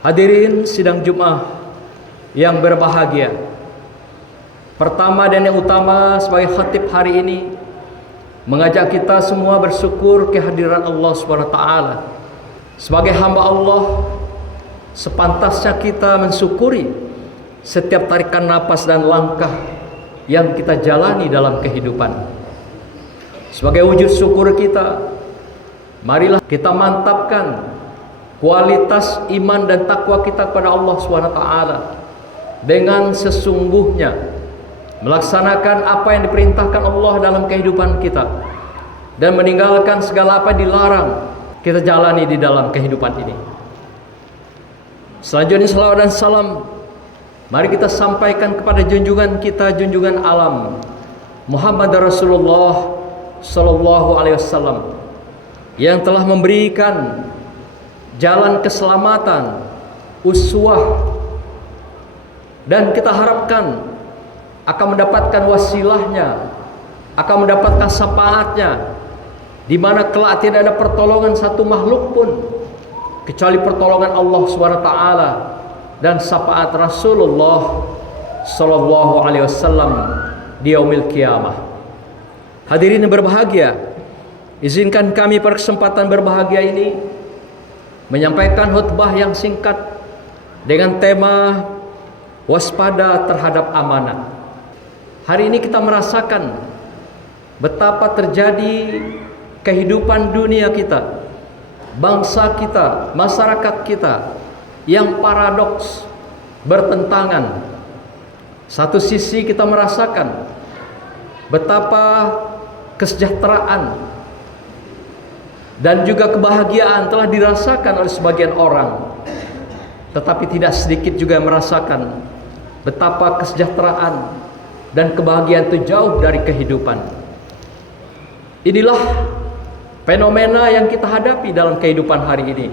Hadirin sidang Jumat yang berbahagia. Pertama dan yang utama sebagai khatib hari ini mengajak kita semua bersyukur kehadiran Allah SWT. Sebagai hamba Allah, sepantasnya kita mensyukuri setiap tarikan napas dan langkah yang kita jalani dalam kehidupan. Sebagai wujud syukur kita, marilah kita mantapkan kualitas iman dan takwa kita kepada Allah SWT dengan sesungguhnya melaksanakan apa yang diperintahkan Allah dalam kehidupan kita dan meninggalkan segala apa yang dilarang kita jalani di dalam kehidupan ini. Selanjutnya salawat dan salam mari kita sampaikan kepada junjungan kita, junjungan alam, Muhammad Rasulullah Sallallahu Alaihi Wasallam, yang telah memberikan jalan keselamatan, uswah, dan kita harapkan akan mendapatkan wasilahnya, akan mendapatkan syafaatnya, di mana kelak tidak ada pertolongan satu makhluk pun kecuali pertolongan Allah SWT dan syafaat Rasulullah Sallallahu Alaihi Wasallam di yaumil qiyamah. Hadirin yang berbahagia, izinkan kami pada kesempatan berbahagia ini menyampaikan khutbah yang singkat dengan tema waspada terhadap amanat. Hari ini kita merasakan betapa terjadi kehidupan dunia kita, bangsa kita, masyarakat kita yang paradoks, bertentangan. Satu sisi kita merasakan betapa kesejahteraan dan juga kebahagiaan telah dirasakan oleh sebagian orang, tetapi tidak sedikit juga merasakan betapa kesejahteraan dan kebahagiaan itu jauh dari kehidupan. Inilah fenomena yang kita hadapi dalam kehidupan hari ini,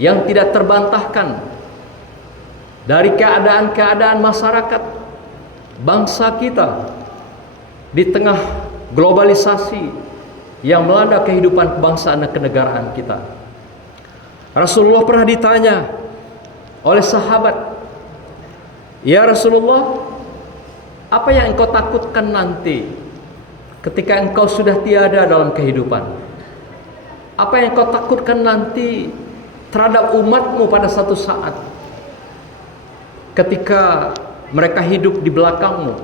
yang tidak terbantahkan dari keadaan-keadaan masyarakat bangsa kita di tengah globalisasi yang melanda kehidupan kebangsaan dan kenegaraan kita. Rasulullah pernah ditanya oleh sahabat, "Ya Rasulullah, apa yang engkau takutkan nanti ketika engkau sudah tiada dalam kehidupan? Apa yang engkau takutkan nanti terhadap umatmu pada satu saat ketika mereka hidup di belakangmu?"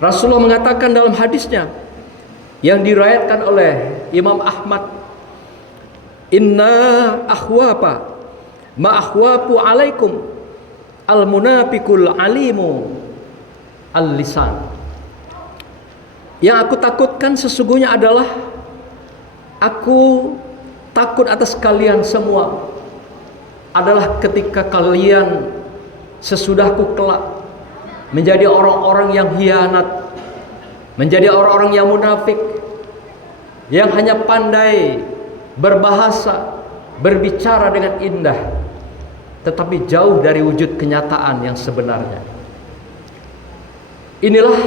Rasulullah mengatakan dalam hadisnya yang diriwayatkan oleh Imam Ahmad, "Inna akhwapa ma akhwapu alaikum al-munafiqul alimu al-lisan." Yang aku takutkan sesungguhnya adalah aku takut atas kalian semua adalah ketika kalian sesudahku kelak menjadi orang-orang yang hianat, menjadi orang-orang yang munafik, yang hanya pandai berbahasa, berbicara dengan indah, tetapi jauh dari wujud kenyataan yang sebenarnya. Inilah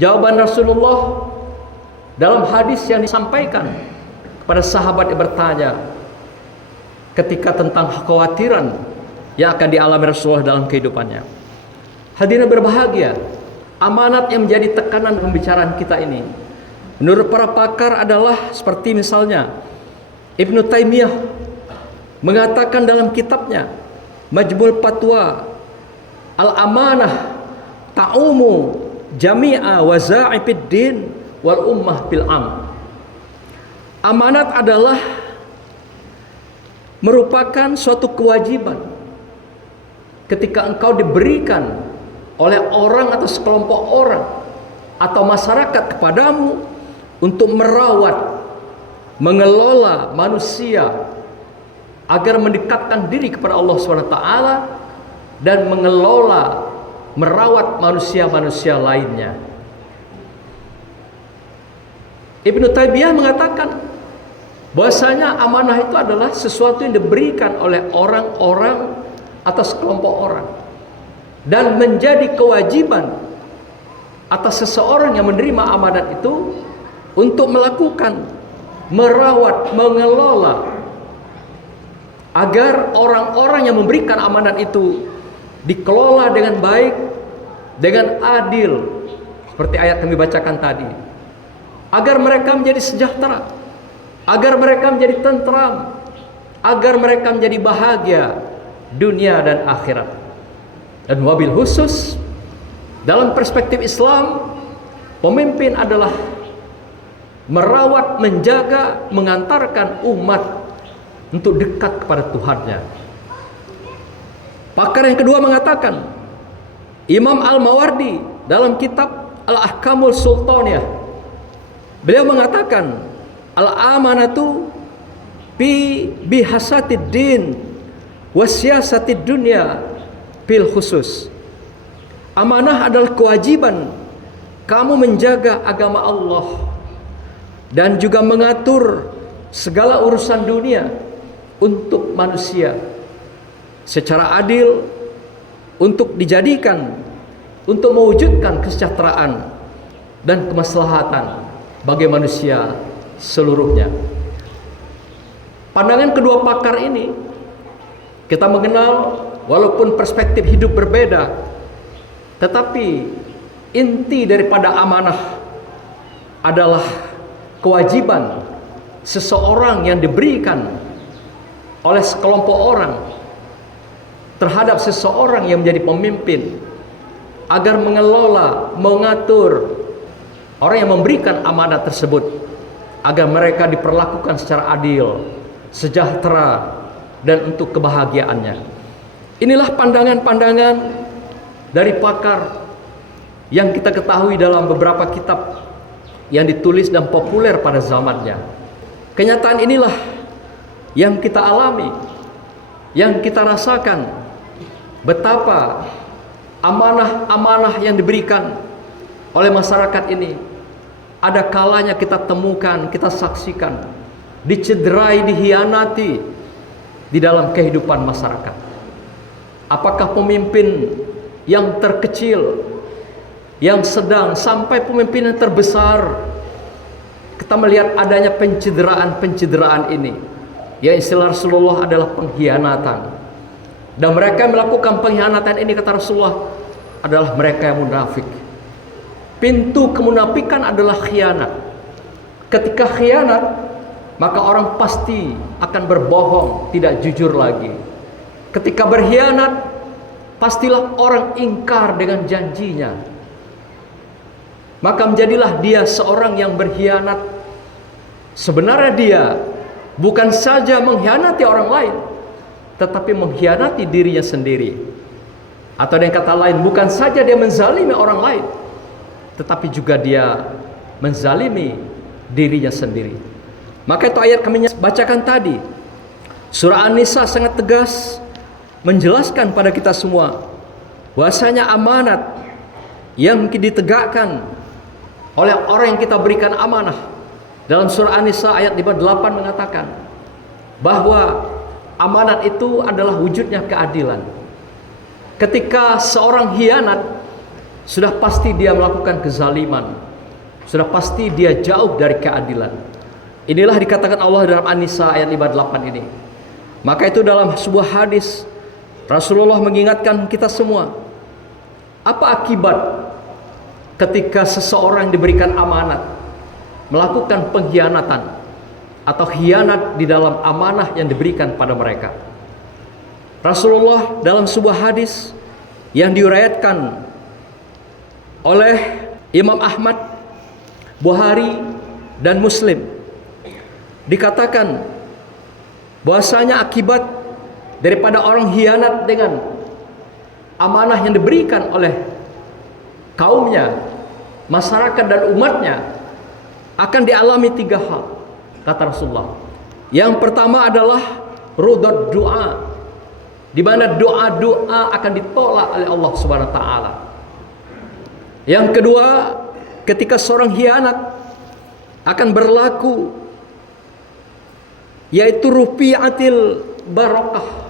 jawaban Rasulullah dalam hadis yang disampaikan kepada sahabat yang bertanya ketika tentang kekhawatiran yang akan dialami Rasulullah dalam kehidupannya. Hadirin berbahagia, amanat yang menjadi tekanan pembicaraan kita ini menurut para pakar adalah seperti misalnya Ibnu Taimiyah mengatakan dalam kitabnya Majmul Fatwa, al-amanah ta'umu jami'a waza'ibid din wal ummah bil am. Amanat adalah merupakan suatu kewajiban ketika engkau diberikan oleh orang atau sekelompok orang atau masyarakat kepadamu untuk merawat, mengelola manusia agar mendekatkan diri kepada Allah SWT dan mengelola, merawat manusia-manusia lainnya. Ibnu Taimiyah mengatakan bahwasanya amanah itu adalah sesuatu yang diberikan oleh orang-orang atas kelompok orang dan menjadi kewajiban atas seseorang yang menerima amanat itu untuk melakukan, merawat, mengelola agar orang-orang yang memberikan amanat itu dikelola dengan baik, dengan adil, seperti ayat kami bacakan tadi, agar mereka menjadi sejahtera, agar mereka menjadi tentram, agar mereka menjadi bahagia dunia dan akhirat. Dan wabil khusus dalam perspektif Islam, pemimpin adalah merawat, menjaga, mengantarkan umat untuk dekat kepada Tuhannya. Pakar yang kedua mengatakan, Imam Al-Mawardi dalam kitab Al-Ahkamul Sultaniyah, beliau mengatakan, al-amanatu bihasatid din wasiyasatid dunya bil khusus. Amanah adalah kewajiban kamu menjaga agama Allah dan juga mengatur segala urusan dunia untuk manusia secara adil, untuk dijadikan, untuk mewujudkan kesejahteraan dan kemaslahatan bagi manusia seluruhnya. Pandangan kedua pakar ini kita mengenal, walaupun perspektif hidup berbeda, tetapi inti daripada amanah adalah kewajiban seseorang yang diberikan oleh sekelompok orang terhadap seseorang yang menjadi pemimpin, agar mengelola, mengatur orang yang memberikan amanat tersebut, agar mereka diperlakukan secara adil, sejahtera, dan untuk kebahagiaannya. Inilah pandangan-pandangan dari pakar yang kita ketahui dalam beberapa kitab yang ditulis dan populer pada zamannya. Kenyataan inilah yang kita alami, yang kita rasakan, betapa amanah-amanah yang diberikan oleh masyarakat ini ada kalanya kita temukan, kita saksikan, dicederai, dihianati di dalam kehidupan masyarakat. Apakah pemimpin yang terkecil, yang sedang, sampai pemimpin yang terbesar, kita melihat adanya pencederaan-pencederaan ini. Ya, istilah Rasulullah adalah pengkhianatan. Dan mereka yang melakukan pengkhianatan ini, kata Rasulullah, adalah mereka yang munafik. Pintu kemunafikan adalah khianat. Ketika khianat, maka orang pasti akan berbohong, tidak jujur lagi. Ketika berkhianat, pastilah orang ingkar dengan janjinya. Maka menjadilah dia seorang yang berkhianat. Sebenarnya dia bukan saja mengkhianati orang lain, tetapi mengkhianati dirinya sendiri. Atau dengan kata lain, bukan saja dia menzalimi orang lain, tetapi juga dia menzalimi dirinya sendiri. Maka itu ayat kami bacakan tadi, surah An-Nisa sangat tegas menjelaskan pada kita semua bahwasanya amanat yang ditegakkan oleh orang yang kita berikan amanah. Dalam surah An-Nisa ayat 58 mengatakan bahwa amanat itu adalah wujudnya keadilan. Ketika seorang hianat, sudah pasti dia melakukan kezaliman, sudah pasti dia jauh dari keadilan. Inilah dikatakan Allah dalam An-Nisa ayat 58 ini. Maka itu dalam sebuah hadis Rasulullah mengingatkan kita semua, apa akibat ketika seseorang diberikan amanat melakukan pengkhianatan atau khianat di dalam amanah yang diberikan pada mereka. Rasulullah dalam sebuah hadis yang diuraikan oleh Imam Ahmad, Bukhari, dan Muslim, dikatakan bahwasanya akibat daripada orang khianat dengan amanah yang diberikan oleh kaumnya, masyarakat dan umatnya, akan dialami 3 hal, kata Rasulullah. Yang pertama adalah rudud doa, di mana doa-doa akan ditolak oleh Allah Subhanahu wa taala. Yang kedua, ketika seorang khianat akan berlaku, yaitu rufi'atil barakah.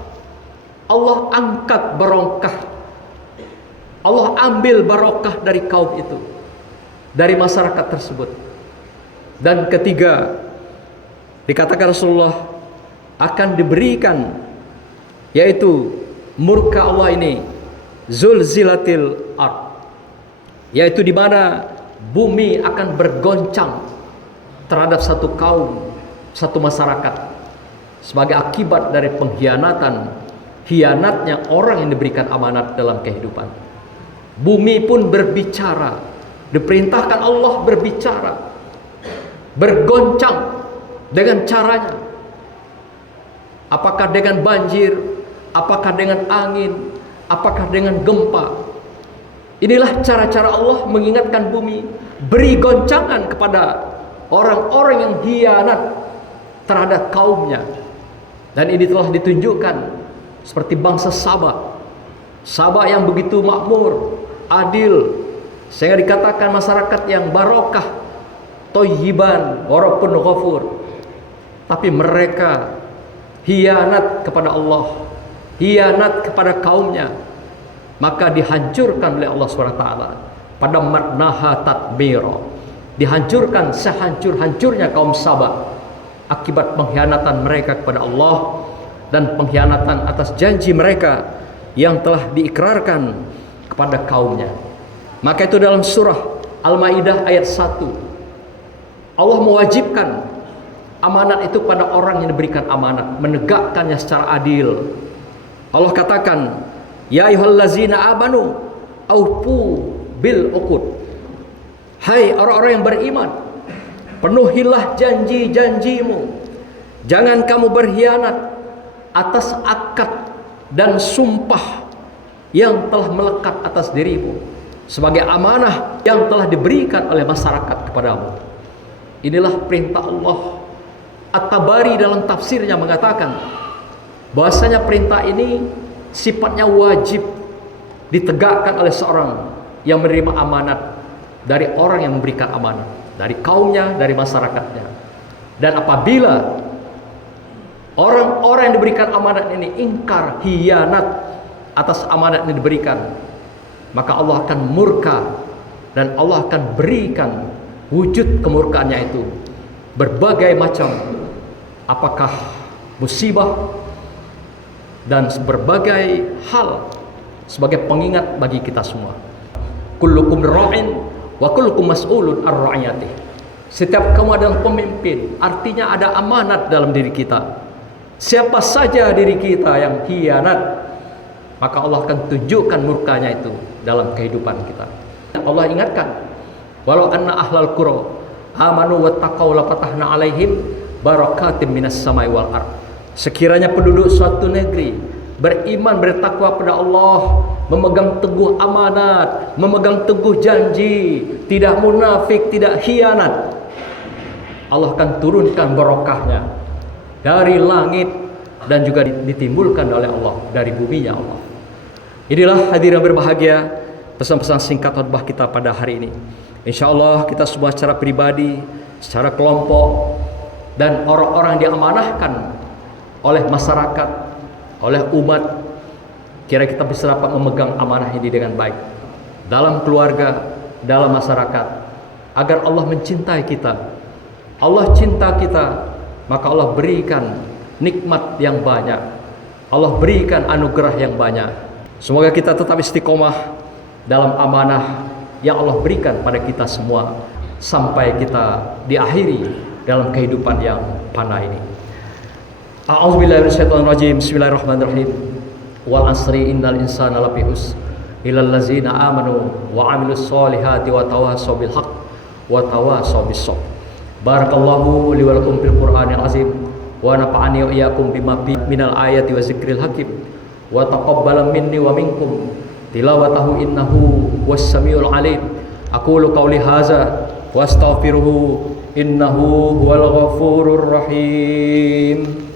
Allah angkat barokah, Allah ambil barokah dari kaum itu, dari masyarakat tersebut. Dan ketiga, dikatakan Rasulullah akan diberikan yaitu murka Allah ini, zulzilatil ard, yaitu di mana bumi akan bergoncang terhadap satu kaum, satu masyarakat sebagai akibat dari hianatnya orang yang diberikan amanat dalam kehidupan. Bumi pun berbicara, diperintahkan Allah berbicara, bergoncang dengan caranya. Apakah dengan banjir, apakah dengan angin, apakah dengan gempa. Inilah cara-cara Allah mengingatkan bumi, beri goncangan kepada orang-orang yang hianat terhadap kaumnya. Dan ini telah ditunjukkan seperti bangsa Sabah yang begitu makmur, adil, sehingga dikatakan masyarakat yang barokah, thayyiban, walaupun ghafur. Tapi mereka hianat kepada Allah, hianat kepada kaumnya, maka dihancurkan oleh Allah SWT pada marnaha tadbira. Dihancurkan sehancur-hancurnya kaum Sabah akibat pengkhianatan mereka kepada Allah dan pengkhianatan atas janji mereka yang telah diikrarkan kepada kaumnya. Maka itu dalam surah Al-Maidah ayat 1, Allah mewajibkan amanat itu pada orang yang diberikan amanat, menegakkannya secara adil. Allah katakan, ya ayyuhallazina amanu aufu bil uqud. Hai orang-orang yang beriman, penuhilah janji-janjimu. Jangan kamu berkhianat atas akad dan sumpah yang telah melekat atas dirimu sebagai amanah yang telah diberikan oleh masyarakat kepadamu. Inilah perintah Allah. At-Tabari dalam tafsirnya mengatakan bahwasanya perintah ini sifatnya wajib ditegakkan oleh seorang yang menerima amanat dari orang yang memberikan amanat, dari kaumnya, dari masyarakatnya. Dan apabila orang-orang yang diberikan amanat ini ingkar, hianat atas amanat yang diberikan, maka Allah akan murka dan Allah akan berikan wujud kemurkaannya itu berbagai macam, apakah musibah dan berbagai hal sebagai pengingat bagi kita semua. Kullukum ra'in wa kullukum mas'ulun ar-ra'iyatih. Setiap kamu adalah pemimpin, artinya ada amanat dalam diri kita. Siapa saja diri kita yang hianat, maka Allah akan tunjukkan murkanya itu dalam kehidupan kita. Allah ingatkan, walau anna ahlal qura amanu wattaqau la fatahna alaihim barakatim minas samai wal ard. Sekiranya penduduk suatu negeri beriman, bertakwa kepada Allah, memegang teguh amanat, memegang teguh janji, tidak munafik, tidak khianat, Allah akan turunkan barokahnya dari langit dan juga ditimbulkan oleh Allah dari buminya Allah. Inilah hadirin berbahagia pesan-pesan singkat khutbah kita pada hari ini. Insya Allah kita semua secara pribadi, secara kelompok, dan orang-orang yang diamanahkan oleh masyarakat, oleh umat, kira kita bisa dapat memegang amanah ini dengan baik dalam keluarga, dalam masyarakat, agar Allah mencintai kita. Allah cinta kita, maka Allah berikan nikmat yang banyak, Allah berikan anugerah yang banyak. Semoga kita tetap istiqomah dalam amanah yang Allah berikan pada kita semua sampai kita diakhiri dalam kehidupan yang fana ini. A'udzubillahi minasyaitonirrajim. Bismillahirrahmanirrahim. Wal asri innal insana lafi khusr illal ladzina amanu wa 'amilus solihati wa tawassaw bil haqq wa tawassaw bis sabr. Barakallahu li wa lakum fil Qur'anil azim wa nafa'ani wa iyyakum bima fi minal ayati wa zikril hakim wa taqabbala minni wa minkum tilawatahu innahu was-samiul alim. Aqulu qawli hadza wa astaghfiruhu innahu huwal ghafurur rahim.